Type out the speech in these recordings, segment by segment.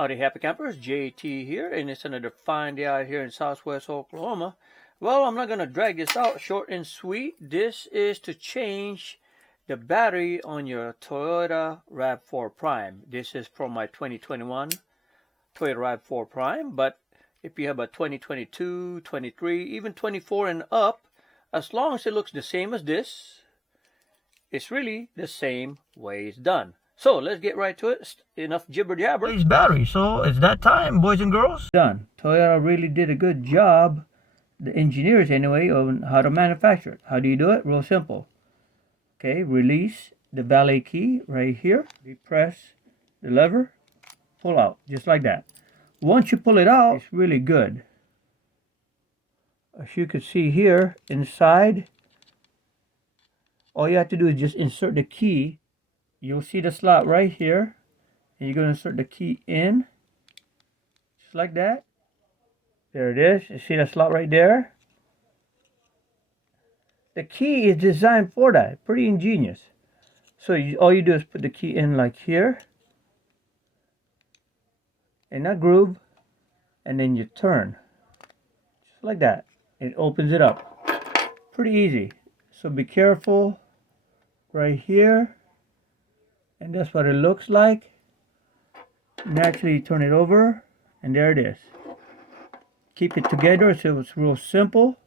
Howdy, happy campers. JT here, and it's another fine day out here in Southwest Oklahoma. Well, I'm not going to drag this out, short and sweet. This is to change the battery on your Toyota Rav4 Prime. This is from my 2021 Toyota Rav4 Prime, but if you have a 2022, 23, even 24 and up, as long as it looks the same as this, it's really the same way it's done. So let's get right to it. Enough jibber jabber. These batteries, so it's that time, boys and girls. Done. Toyota really did a good job, the engineers anyway, on how to manufacture it. How do you do it? Real simple. Okay, release the valet key right here. Depress the lever, pull out, just like that. Once you pull it out, it's really good. As you can see here, inside, all you have to do is just insert the key. You'll see the slot right here, and you're going to insert the key in, just like that. There it is. You see the slot right there? The key is designed for that. Pretty ingenious. So all you do is put the key in like here, in that groove, and then you turn, just like that. It opens it up. Pretty easy. So be careful right here. And that's what it looks like. Naturally turn it over, and there it is. Keep it together so it's real simple.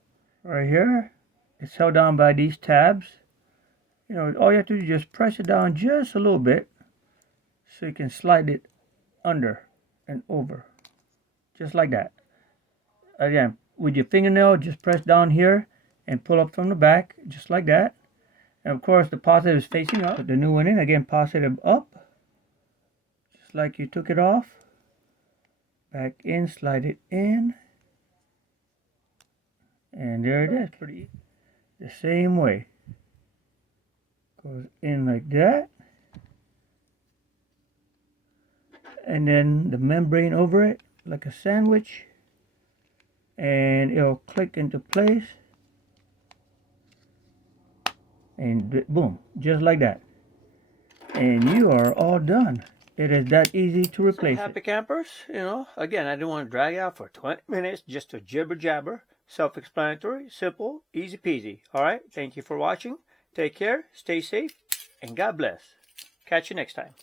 Right here, it's held down by these tabs. You know, all you have to do is just press it down just a little bit so you can slide it under and over. Just like that. Again, with your fingernail, just press down here and pull up from the back, just like that. And of course, the positive is facing up. Put the new one in, again, positive up. Just like you took it off. Back in, slide it in. And there it is, pretty easy. The same way. Goes in like that. And then the membrane over it, like a sandwich. And it'll click into place. And boom, just like that. And you are all done. It is that easy to replace. Happy campers, you know, again, I didn't want to drag it out for 20 minutes just to jibber jabber. Self-explanatory, simple, easy peasy. All right, thank you for watching. Take care, stay safe, and God bless. Catch you next time.